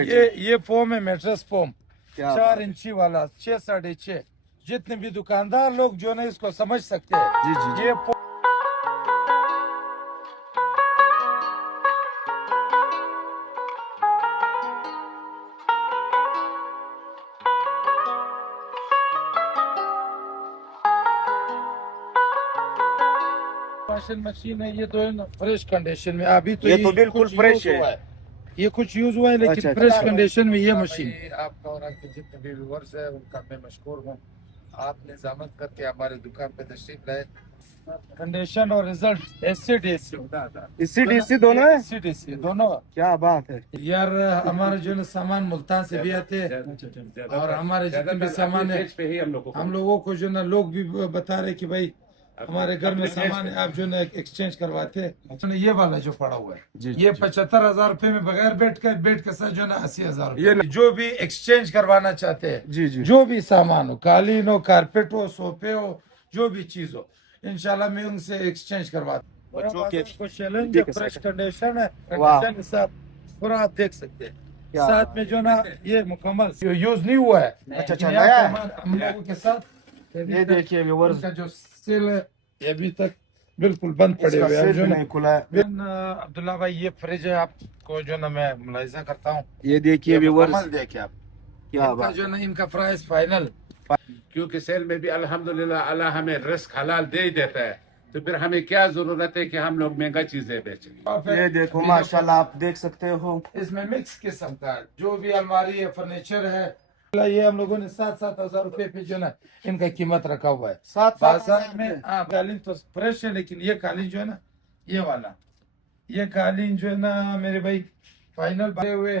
ये फोम है, mattress foam, क्या 4 इंची वाला, 6, 6.5। जितने भी दुकानदार लोग जो ना इसको समझ सकते हैं, जी जी जी। ये वॉशिंग मशीन है, ये तो फ्रेश कंडीशन में अभी तो ये तो बिल्कुल कुछ फ्रेश यूज है। हुआ ये कुछ यूज हुआ है, लेकिन अच्छा, अच्छा, फ्रेश अच्छा। कंडीशन में ये मशीन। आपका और आपके जितने भी व्यूअर्स है उनका मैं मशहूर हूँ। आपने जहमत करके हमारी दुकान पे तशरीफ लाए। कंडीशन और रिजल्ट एससीडीसी इसी दोनों है। एससीडीसी दोनों। क्या बात है। यार हमारे जो है ना सामान मुल्तान से भी आते हैं, और हमारे जितने भी सामान है हम लोगों को जो ना लोग भी बता रहे कि भाई हमारे घर में सामान है, आप जो ना एक्सचेंज करवाते हैं। ये वाला जो पड़ा हुआ है ये 75,000 रुपए में बगैर बेड के साथ जो ना 80,000 रुपए। जो भी एक्सचेंज करवाना चाहते हैं, जी जी। जो भी सामान हो, कालीन हो, कारपेट हो, सोफे हो, जो भी चीज हो, इंशाल्लाह मैं उनसे एक्सचेंज करवा बच्चों के चैलेंज फ्रेश कंडीशन है। वाह। कंडीशन के साथ पूरा आप देख सकते हैं। क्या साथ में जो ना ये मुकम्मल यूज नहीं हुआ है। अच्छा, लेकिन नया यहाँ है। पे हम लोगों के साथ ये देखिए व्यूअर्स, इनका जो सेल है ये अभी तक बिल्कुल बंद पड़े इसका हुए हैं। सेल जो भी ना नहीं खुला है। अब्दुल्ला भाई, ये फ्रिज है, आपको जो ना मैं मुलाहिजा करता हूँ। ये देखिए ये व्यूअर्स, मुकम्मल देखिए आप। क्या इनका बात। जो ना इनका प्राइस फाइनल, क्योंकि सेल में भी अल्हम्दुलिल्लाह अल्लाह हमें रिस्क हलाल दे ही देता है, तो फिर हमें क्या जरूरत है कि हम लोग महंगा चीजें बेचें। ये देखो माशाल्लाह, आप देख सकते हो। इसमें मिक्स किस्म का जो भी अलमारी है, फर्नीचर है, ये हम लोगों ने 7,000 रुपए पे जो ना इनका कीमत रखा हुआ है। 7,000 में कालीन तो फ्रेश है, लेकिन ये कालीन जो है ना, ये वाला ये कालीन जो है ना मेरे भाई फाइनल भरे हुए।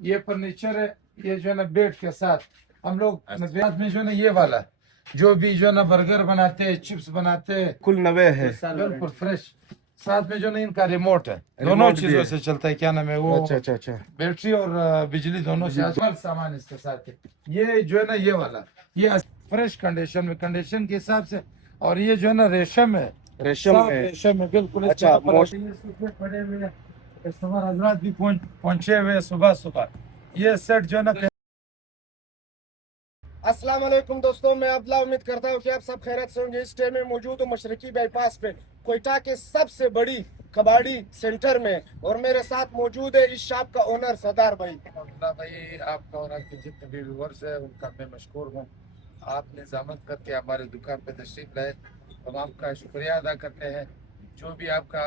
ये फर्नीचर है, ये जो है ना बेड के साथ हम लोग साथ में जो है ना ये वाला जो भी जो है ना बर्गर बनाते हैं, चिप्स बनाते हैं, कुल 90 है। बिल्कुल फ्रेश। साथ में जो ना इनका रिमोट है, दोनों चीजों से चलता है। क्या नाम है वो, अच्छा अच्छा अच्छा। बैटरी और बिजली दोनों से। हर सामान इसके साथ है। ये जो है ना ये वाला ये फ्रेश कंडीशन में, कंडीशन के हिसाब से। और ये जो है ना रेशम है, रेशम साफ है। रेशम है बिल्कुल। अच्छा, पड़े हुए हैं, कस्टमर हजरात भी पहुंचे हुए हैं सुबह सुबह। ये सेट जो है ना। अस्सलाम वालेकुम दोस्तों, मैं अब्दुल्ला। उम्मीद करता हूँ कि आप सब खैरियत से होंगे। इस टाइम में मौजूद हूँ मशरकी बाईपास पे, कोयटा के सबसे बड़ी कबाड़ी सेंटर में, और मेरे साथ मौजूद है इस शॉप का ओनर सरदार भाई। अब्दुल्ला भाई, आपका और आपके जितने भी व्यूअर्स है उनका मैं मशहूर हूँ। आपने जहमत करके हमारी दुकान पे तशरीफ लाए, हम आपका शुक्रिया अदा करते हैं। जो भी आपका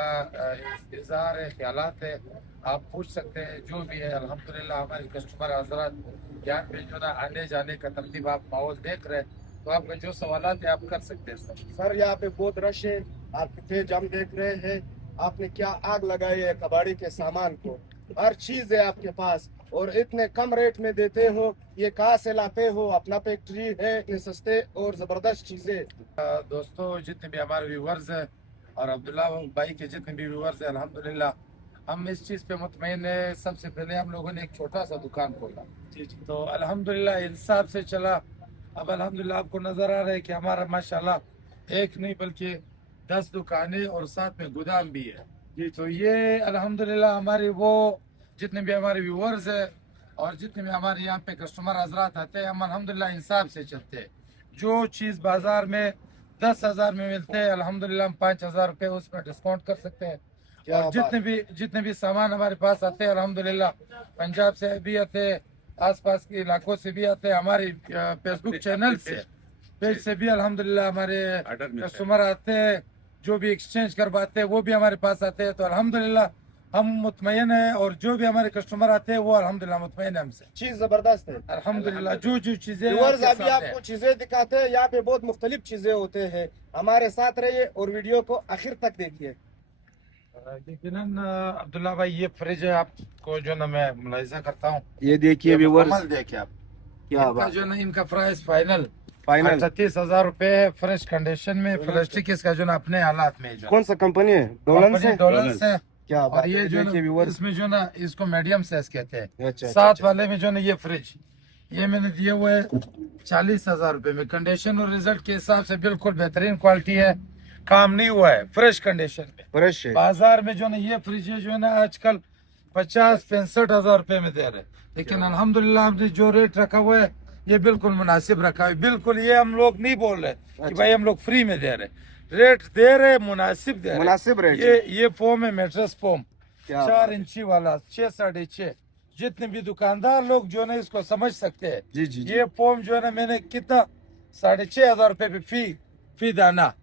इज़हार है, ख्यालात है, आप पूछ सकते हैं जो भी है। अल्हम्दुलिल्लाह हमारे कस्टमर हजरात ज्ञान पे जो ना आने जाने का तरतीब आप माहौल देख रहे हैं, तो आपका जो सवालात है आप कर सकते हैं सर यहाँ पे बहुत रश है, आपके पेज हम देख रहे हैं। आपने क्या आग लगाई है कबाड़ी के सामान को, हर चीज है आपके पास, और इतने कम रेट में देते हो। ये कहाँ से लाते हो? अपना फैक्ट्री है, इतने सस्ते और जबरदस्त चीजें। दोस्तों, जितने भी हमारे व्यूवर्स हैं और अब्दुल्ला भाई के जितने भी व्यूवर्स हैं, अल्हम्दुलिल्लाह हम इस चीज़ पे मुतमईन है। सबसे पहले हम लोगों ने एक छोटा सा दुकान खोला, तो अल्हम्दुलिल्लाह इंसाफ से चला। अब अल्हम्दुलिल्लाह आपको नजर आ रहा है कि हमारा माशाल्लाह एक नहीं बल्कि 10 दुकानें और साथ में गोदाम भी है जी। तो ये अल्हम्दुलिल्लाह हमारे वो जितने भी हमारे व्यूवर्स है और जितने भी हमारे यहाँ पे कस्टमर हजरात आते हैं, हम अल्हम्दुलिल्लाह इंसाफ से चलते हैं। जो चीज़ बाजार में 10,000 में मिलते हैं, अल्हम्दुलिल्लाह हम 5,000 रुपये उसमें डिस्काउंट कर सकते हैं। और जितने भी सामान हमारे पास आते हैं, अल्हम्दुलिल्लाह पंजाब से भी आते हैं, आसपास के इलाकों से भी आते हैं, हमारे फेसबुक चैनल से पेज से भी अल्हम्दुलिल्लाह हमारे कस्टमर आते हैं। जो भी एक्सचेंज करवाते हैं वो भी हमारे पास आते हैं। तो अल्हम्दुलिल्लाह हम मुतमईन है, और जो भी हमारे कस्टमर आते हैं वो अल्हम्दुलिल्लाह मुतमईन है हमसे। चीज जबरदस्त है अल्हम्दुलिल्लाह। जो चीजें अभी आपको चीजें दिखाते हैं, यहाँ पे बहुत मुख्तलिफ चीजें होते हैं। हमारे साथ रहिए और वीडियो को आखिर तक देखिए। यकीनन अब्दुल्ला भाई, ये फ्रिज है, आपको जो ना मैं मुलाहिजा करता हूँ। ये देखिए व्यूअर्स, देखिए आप। क्या इनका जो ना इनका प्राइस फाइनल फाइनल 38,000 रुपए है, फ्रेश कंडीशन में। प्लास्टिक इसका जो ना अपने हालात में जो कौन सा कंपनी है? डोलन से। डॉलर से। क्या बात और ये है। जो देखिए ना व्यूअर्स, इसमें जो ना इसको मीडियम साइज कहते हैं। अच्छा, साथ वाले में जो ना ये फ्रिज ये मैंने दिए हुए है 40,000 रुपए में। कंडीशन और रिजल्ट के हिसाब से बिल्कुल बेहतरीन क्वालिटी है, काम नहीं हुआ है, फ्रेश कंडीशन में। फ्रेश है। बाजार में जो ना ये फ्रिज जो है ना आजकल 50-65 हजार में दे रहे, लेकिन अल्हम्दुलिल्लाह हमने जो रेट रखा हुआ है ये बिल्कुल मुनासिब रखा है। बिल्कुल ये हम लोग नहीं बोल रहे कि भाई हम लोग फ्री में दे रहे, रेट दे रहे, मुनासिब दे रहे। मुनासिब रेट। ये फोम है, मेट्रेस फोम, क्या 4 इंची वाला, 6 साढ़े 6। जितने भी दुकानदार लोग जो है इसको समझ सकते हैं। जी जी जी। ये फोम जो है ना मैंने कितना 6,500 रुपए पे फी दाना,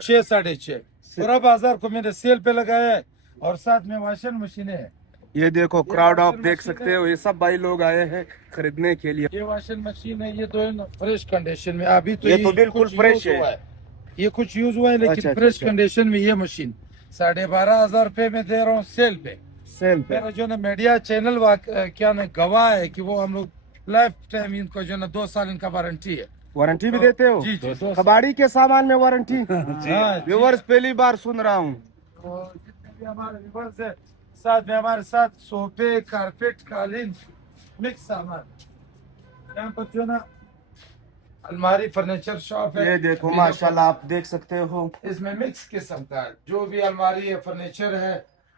6 साढ़े 6 पूरा बाजार को मैंने सेल पे लगाया है। और साथ में वॉशिंग मशीन है। ये देखो क्राउड आप वॉशिंग देख मशीन सकते है। हो, ये सब भाई लोग आए हैं खरीदने के लिए। ये वॉशिंग मशीन है, ये तो फ्रेश कंडीशन में अभी तो ये तो बिल्कुल कुछ फ्रेश यूज है। हुआ ये कुछ यूज हुआ है, अच्छा, लेकिन अच्छा, फ्रेश अच्छा। कंडीशन में ये मशीन 12,500 रुपए में दे रहा हूँ सेल पे। सेल पे। मेरा जो ना मीडिया चैनल क्या ना गवाह है कि वो हम लोग लाइफ टाइम इनको जो ना 2 साल इनका वारंटी है। वारंटी भी देते हो? जी जी, 2 साल। कबाड़ी के सामान में वारंटी? हाँ, जी। व्यूअर्स पहली बार सुन रहा हूँ। और जितने भी हमारे व्यूअर्स है, साथ में हमारे साथ सोफे, कारपेट, कालीन, मिक्स सामान। यहाँ पर जो ना अलमारी फर्नीचर शॉप है। ये देखो माशाल्लाह आप देख सकते हो। इसमें मिक्स किस्म का जो भी अलमारी है, फर्नीचर है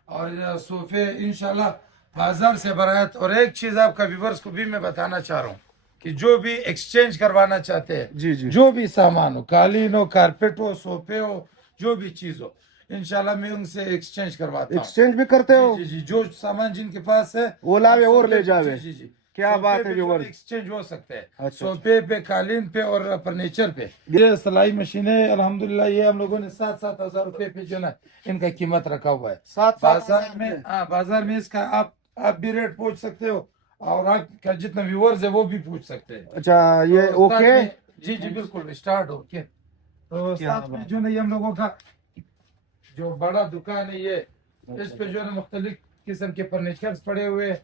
और सोफे इंशाल्लाह बाजार से बरात। और एक चीज आपका व्यूवर्स को भी मैं बताना चाह रहा हूँ कि जो भी एक्सचेंज करवाना चाहते हैं, जी जी। जो भी सामान हो, कालीन हो, कारपेट हो, सोफे हो, जो भी चीज हो, इंशाल्लाह मैं उनसे एक्सचेंज करवाता हूँ। एक्सचेंज भी करते हो? जी जी, जो सामान जिनके पास है वो लावे और ले सोफे- जावे। जी जी। क्या सोफे बात है पे जो व्यूअर्स। एक्सचेंज हो सकते हैं, अच्छा, सोफे पे, कालीन पे और फर्नीचर पे। ये सिलाई मशीन है अल्हम्दुलिल्लाह, ये हम लोगों ने 7-7 हजार रुपए पे जो ना इनका कीमत रखा हुआ है। 7-7 बाजार में, हाँ बाजार में इसका आप भी रेट पूछ सकते हो और आपका जितना व्यूअर्स है वो भी पूछ सकते हैं। अच्छा ये तो साथ ओके। में- जी जी बिल्कुल स्टार्ट ओके। तो क्या साथ में बात। जो ना ये हम लोगों का जो बड़ा दुकान है, ये इस पे जो है ना मुख्तलिफ किस्म के फर्नीचर पड़े हुए हैं।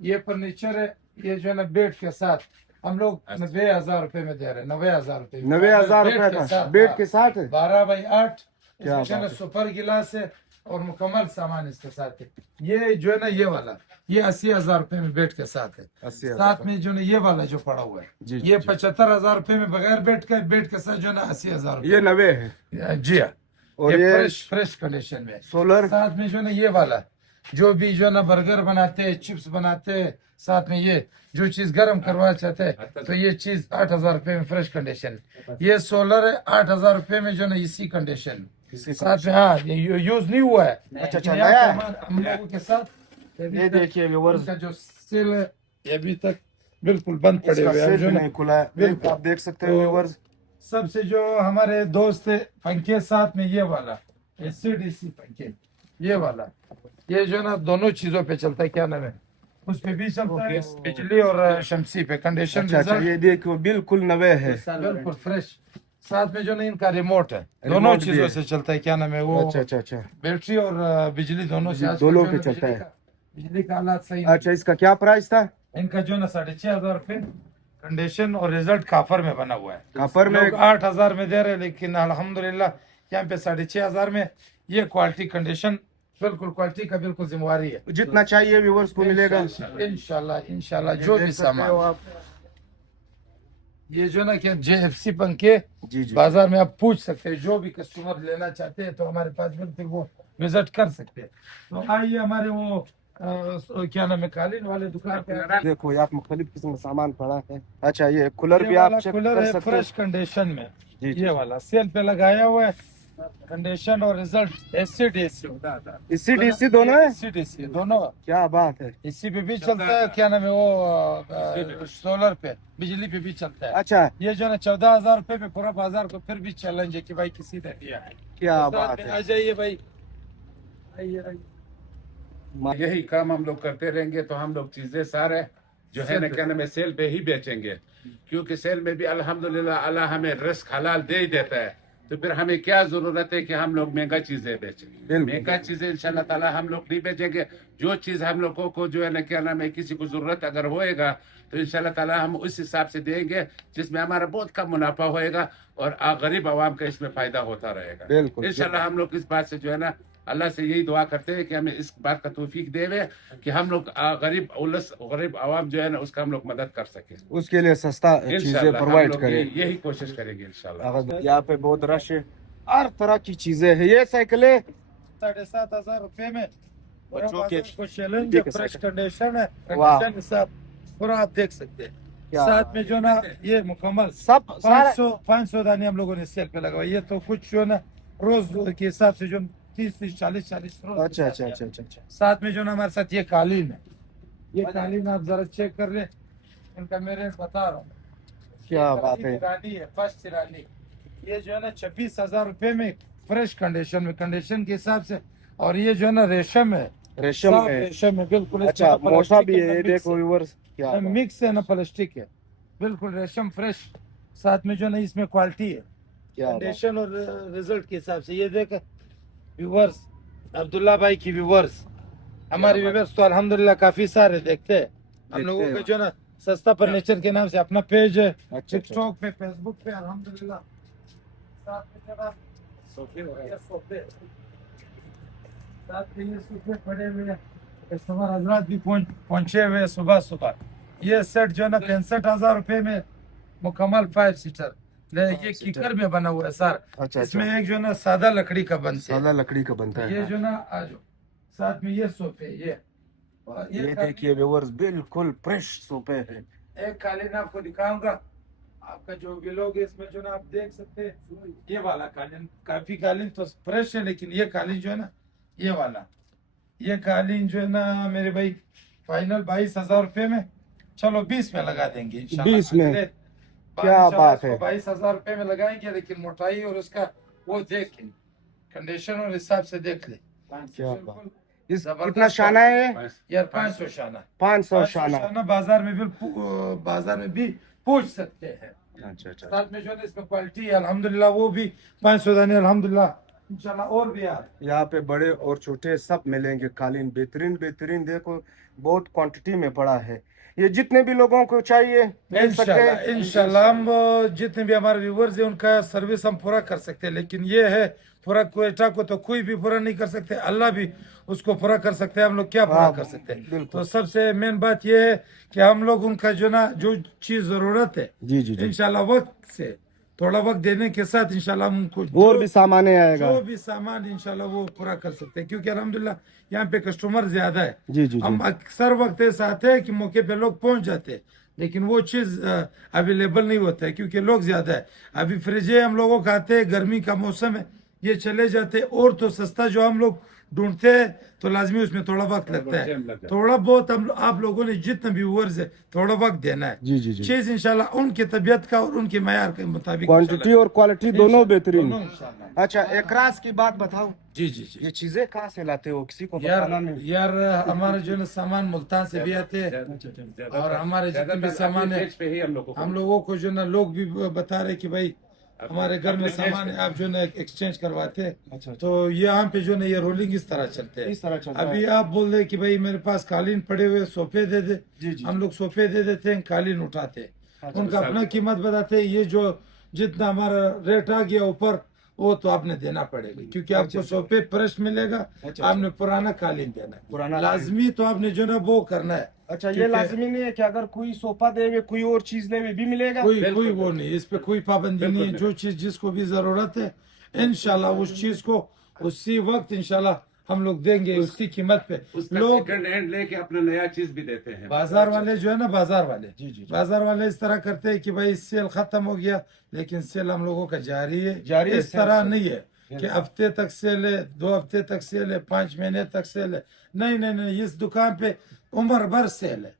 ये फर्नीचर है, ये जो है ना बेड के साथ हम लोग 90,000 रुपए में दे रहे हैं। 90,000 रुपए 90,000 रुपए का बेड के साथ है? 12x8। क्या इसमें जो है ना बात है। सुपर गिलास है और मुकम्मल सामान इसके साथ है। ये जो है ना ये वाला, ये 80,000 रुपए में बेड के साथ है। 80,000 साथ में जो ना ये वाला जो पड़ा हुआ है, जी, जी, ये जी। 75,000 रुपए में बगैर बेड के साथ जो है ना 80,000 ये 90 है। रुपए। जी हाँ, और ये ये फ्रेश कंडीशन में। सोलर। साथ में जो ना ये वाला जो भी जो ना बर्गर बनाते हैं, चिप्स बनाते हैं, साथ में ये जो चीज गर्म करवा चाहते हैं तो ये चीज 8,000 रुपए में फ्रेश कंडीशन। ये सोलर है 8,000 रुपए में जो ना इसी कंडीशन। साथ में हाँ ये यूज नहीं हुआ है। अच्छा, लेकिन नया यहाँ है। पे हम लोगों के साथ ये देखिए व्यूअर्स, इसका जो सेल है ये अभी तक बिल्कुल बंद पड़े इसका हुए हैं सेल जो भी ना। नहीं खुला है। बिल्कुल। आप देख सकते हो तो व्यूअर्स। सबसे जो हमारे दोस्त है पंखे, साथ में ये वाला एसीडीसी पंखे, ये वाला, ये जो ना दोनों चीजों पे चलता है, क्या नाम है उस पे भी चलता है, बिजली और शमसी पे कंडीशन। अच्छा अच्छा, ये देखो बिल्कुल 90 है। बिल्कुल फ्रेश। साथ में जो ना इनका रिमोट है, दोनों रिमोट भी चीजों है। से चलता है, क्या नाम है वो अच्छा अच्छा अच्छा। बैटरी और बिजली दोनों से। आजकल दोनों जो पे ना चलता बिजली है। का- बिजली का हालात सही अच्छा इसका क्या प्राइस था? नहीं। इनका जो ना 6,500 रुपए कंडीशन और रिजल्ट काफर में बना हुआ है। काफर में? लोग 8,000 में दे रहे हैं, लेकिन अल्हम्दुलिल्लाह यहाँ पे 6,500 में ये क्वालिटी कंडीशन बिल्कुल क्वालिटी का बिल्कुल जिम्मेवारी है। जितना चाहिए व्यूअर्स को मिलेगा। इंशाल्लाह इंशाल्लाह जो देख भी सकते हो सामान। आप। ये जो ना क्या JFC पंखे जी जी। बाजार में आप पूछ सकते हैं, जो भी कस्टमर लेना चाहते हैं तो हमारे पास बिल्कुल वो विजिट कर सकते हैं। तो आइए हमारे वो क्या नाम है कालीन वाले दुकान पे। देखो यहाँ मुख्तलिफ किस्म का सामान पड़ा है। अच्छा ये कूलर ये भी आप वाला चेक कूलर कर है सकते हो। फ्रेश कंडीशन में। जी, जी। ये वाला सेल पे लगाया हुआ है, कंडीशन और रिजल्ट एसीडीसी। इसी डीसी दोनों है? एसीडीसी दोनों। क्या बात है। इसी पे भी चलता है, क्या नाम है वो सोलर पे, बिजली पे भी चलता है। अच्छा ये जो ना 14,000 रुपए पे पूरा बाजार को फिर भी चैलेंज है कि भाई किसी ने दिया है। क्या तो साथ बात में है। आ जाइए भाई, आइए। यही काम हम लोग करते रहेंगे तो हम लोग चीजें सारे जो है ना क्या नाम है सेल पे ही बेचेंगे, क्योंकि सेल में भी अल्हम्दुलिल्लाह अल्लाह हमें रिस्क हलाल दे ही देता है। तो फिर हमें क्या जरूरत है कि हम लोग महंगा चीजें बेचें। महंगा चीजें इंशाल्लाह ताला हम लोग नहीं बेचेंगे। जो चीज हम लोगों को जो है ना क्या नाम है किसी को जरूरत अगर होएगा तो इंशाल्लाह ताला हम उस हिसाब से देंगे जिसमें हमारा बहुत कम मुनाफा होएगा और गरीब आवाम का इसमें फायदा होता रहेगा। बिल्कुल। इंशाल्लाह हम लोग इस बात से जो है ना अल्लाह से यही दुआ करते हैं कि हमें इस बात का तौफीक देवे कि हम लोग गरीब आवाम जो है ना उसका हम लोग मदद कर सके। उसके लिए सस्ता चीजें इंशाल्लाह हम प्रोवाइड लोग करें। यही कोशिश करेंगे इंशाल्लाह। यहाँ पे बहुत रश है, हर तरह की चीजें है। ये साइकिलें 7,500 रुपए में बच्चों के कुछ चैलेंज ठीक है, फ्रेश सर। कंडीशन है, वाह। कंडीशन सब पूरा आप देख सकते हैं। क्या साथ बात में जो ना ये मुकम्मल सब सारा 500 दाने हम लोगों ने सेल पे लगवाई। ये तो कुछ जो ना रोज के हिसाब से जो 30 40 रोज के अच्छा हिसाब अच्छा से अच्छा है। अच्छा अच्छा साथ में जो ना हमारे साथ ये कालीन है, ये कालीन आप जरा चेक कर ले, इनका मेरे बता रहा हूँ। क्या ये बात कालीन है। ईरानी है, फर्स्ट ईरानी। ये जो है ना 26,000 रुपए में फ्रेश कंडीशन में, कंडीशन के हिसाब से। और ये जो है ना रेशम है, रेशम साफ है। रेशम है बिल्कुल। इसमें अच्छा ना मोटा प्लास्टिक भी है, है, ना ये मिक्स देखो है। व्यूअर्स, क्या ना बात। मिक्स है ना प्लास्टिक है, बिल्कुल रेशम फ्रेश। साथ में जो ना इसमें क्वालिटी है, क्या बात। कंडीशन और रिजल्ट के हिसाब से। ये देख व्यूवर्स, अब्दुल्ला भाई की व्यूवर्स, हमारे व्यूवर्स तो अल्हम्दुलिल्लाह काफी सारे देखते हैं। हम लोगों हैं। का जो ना सस्ता फर्नीचर के नाम से अपना पेज है, अच्छा। टिकटॉक पे, फेसबुक पे, अल्हम्दुलिल्लाह। साथ में जनाब ये सोफे, साथ में ये सोफे पड़े हुए हैं, कस्टमर हजरात भी पहुंचे हुए हैं सुबह सुबह। ये सेट जो है ना 65,000 रुपए में मुकम्मल 5 सीटर। ये सीटर। कीकर में बना हुआ है सर। अच्छा इसमें अच्छा, एक जो है ना सादा लकड़ी का बनता है, सादा लकड़ी का बनता ये है। जो ना आज साथ में ये सोफे, ये और ये कालीन- देखिए व्यूअर्स, बिल्कुल फ्रेश सोफे हैं। एक कालीन आपको दिखाऊंगा, आपका जो भी लोग है इसमें जो ना आप देख सकते हैं। ये वाला कालीन, काफी कालीन तो फ्रेश है, लेकिन ये कालीन जो है ना, ये वाला, ये कालीन जो है ना मेरे भाई फाइनल 22,000 रुपए में, चलो 20 में लगा देंगे इंशाल्लाह। 20 में? अगले बार क्या इंशाल्लाह बात इसको है। 22,000 रुपए में लगाएंगे, लेकिन मोटाई और उसका वो देख लें, कंडीशन और हिसाब से देख ले। क्या बिल्कुल इस जबरदस्त कितना शाना है ये? यार 500 शाना, 500 शाना। शाना बाजार में भी बाजार में भी पूछ सकते हैं। अच्छा अच्छा। साथ में जो है इसमें क्वालिटी है अल्हम्दुलिल्लाह, वो भी 500 दाने अल्हम्दुलिल्लाह इंशाल्लाह। और भी यार यहाँ पे बड़े और छोटे सब मिलेंगे कालीन, बेहतरीन बेहतरीन। देखो बहुत क्वांटिटी में पड़ा है, ये जितने भी लोगों को चाहिए मिल सकते इंशाल्लाह हैं। इंशाल्लाह। हम जितने भी हमारे व्यूवर्स हैं उनका सर्विस हम पूरा कर सकते हैं, लेकिन ये है पूरा क्वेटा को तो कोई भी पूरा नहीं कर सकते, अल्लाह भी उसको पूरा कर सकते हैं। हम लोग क्या पूरा हाँ, कर सकते हैं? बिल्कुल। तो सबसे मेन बात ये है कि हम लोग उनका जो ना जो चीज जरूरत है, जी जी जी, इंशाल्लाह वक्त से थोड़ा वक्त देने के साथ इंशाल्लाह हम उनको और जो- भी सामान आएगा। जो भी सामान इंशाल्लाह वो पूरा कर सकते हैं, क्योंकि अल्हम्दुलिल्लाह यहाँ पे कस्टमर ज्यादा है। जी जी हम जी, अक्सर वक्त ऐसा आते हैं कि मौके पे लोग पहुंच जाते हैं, लेकिन वो चीज अवेलेबल नहीं होता है क्योंकि लोग ज्यादा है। अभी फ्रिज हम लोगों का आते हैं, गर्मी का मौसम है, ये चले जाते हैं। और तो सस्ता जो हम लोग ढूंढते हैं तो लाजमी उसमें थोड़ा वक्त लगता है। टाइम लगता है। थोड़ा बहुत हम आप लोगों ने जितने भी व्यूअर्स है थोड़ा वक्त देना है। जी जी जी। चीज इंशाल्लाह उनकी तबीयत का और उनके मैयार के मुताबिक क्वांटिटी और क्वालिटी दोनों बेहतरीन। दोनों इंशाल्लाह। अच्छा, एकरास की बात बताओ, जी जी जी ये चीजें कहाँ से लाते हो? किसी को यार बताना नहीं। यार हमारे जो है ना सामान मुल्तान से भी आते हैं, और हमारे जितने भी सामान है पेज पे ही हम लोग को हम लोगों को जो ना लोग भी बता रहे कि भाई हमारे घर में सामान है, आप जो ना एक्सचेंज करवाते हैं। अच्छा। तो यहाँ पे जो ना ये रोलिंग इस तरह चलते हैं। इस तरह चलता है। अभी आप बोल रहे कि भाई मेरे पास कालीन पड़े हुए, सोफे दे दे, जी, जी, हम लोग सोफे दे देते हैं, कालीन उठाते हैं, अच्छा, उनका अपना कीमत बताते हैं। ये जो जितना हमारा रेट आ गया ऊपर वो तो आपने देना पड़ेगा, क्योंकि आपको सोफे फ्रेश मिलेगा, अच्छा। आपने पुराना कालीन देना है, पुराना लाजमी तो आपने जो ना वो करना है। अच्छा, ये क्योंकि लाजमी नहीं है कि अगर कोई सोफा देवे, कोई और चीज देवे भी मिलेगा? कोई वो नहीं, इस पे कोई पाबंदी नहीं है। जो चीज जिसको भी जरूरत है इंशाल्लाह उस चीज को उसी वक्त इंशाल्लाह हम लोग देंगे, उसी कीमत पे। उसका लोग सेकंड हैंड लेके अपना नया चीज भी देते हैं। बाजार वाले जो है ना, बाजार वाले जी, जी। बाजार वाले इस तरह करते हैं कि भाई सेल खत्म हो गया, लेकिन सेल हम लोगों का जारी है। जारी है, इस तरह सेल। नहीं है कि हफ्ते तक सेल है, 2 हफ्ते तक सेल है, 5 महीने तक सेल है। नहीं नहीं नहीं, इस दुकान पे उम्र भर सेल है,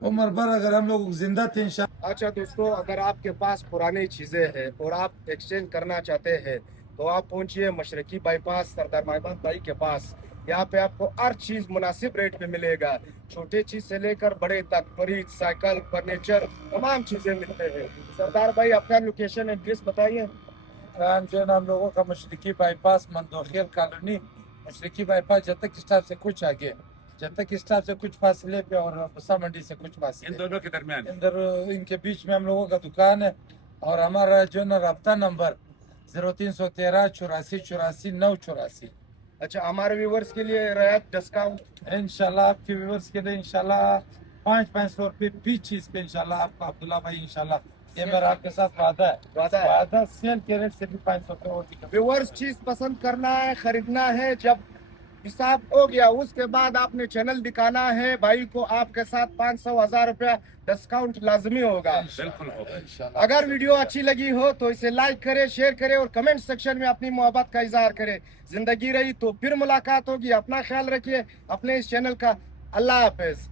उम्र भर। अगर हम लोग जिंदा थे इंशाल्लाह। अच्छा दोस्तों, अगर आपके पास पुरानी चीजें हैं और आप एक्सचेंज करना चाहते हैं तो आप पहुंचिए मशरकी बाईपास सरदार महमूद भाई के पास। यहाँ पे आपको हर चीज मुनासिब रेट पे मिलेगा, छोटे चीज से लेकर बड़े तक, फ्रिज, साइकिल, फर्नीचर, तमाम चीजें मिलते हैं। सरदार भाई अपना लोकेशन एड्रेस बताइए। दुकान जो है ना हम लोगों का Mashriqi bypass, Mandokhel colony, Mashriqi bypass जतक स्टाफ से कुछ आगे, जतक स्टाफ से कुछ फासले पे, और बसा मंडी से कुछ इन फासले, दोनों के दरमियान इधर इनके बीच में हम लोगों का दुकान है। और हमारा जो है ना रब्ता नंबर 0313 84 84 984। अच्छा, हमारे व्यूवर्स के लिए रियायत डिस्काउंट इंशाल्लाह आपके व्यूवर्स के लिए इंशाल्लाह 500 रुपये पीस चीज पे इंशाल्लाह आपका अब्दुल्ला भाई इंशाल्लाह, ये मेरा आपके साथ वादा है। वादा है। वादा सेल के रेट से भी 500 रुपये और भी कम। व्यूवर्स, चीज पसंद करना है, खरीदना है, जब हिसाब हो गया, उसके बाद आपने चैनल दिखाना है भाई को, आपके साथ 500-1000 रुपया डिस्काउंट लाजमी होगा। बिल्कुल होगा। इंशाल्लाह। अगर वीडियो अच्छी लगी हो तो इसे लाइक करें, शेयर करें और कमेंट सेक्शन में अपनी मोहब्बत का इजहार करें। जिंदगी रही तो फिर मुलाकात होगी। अपना ख्याल रखिए अपने इस चैनल का। अल्लाह हाफिज।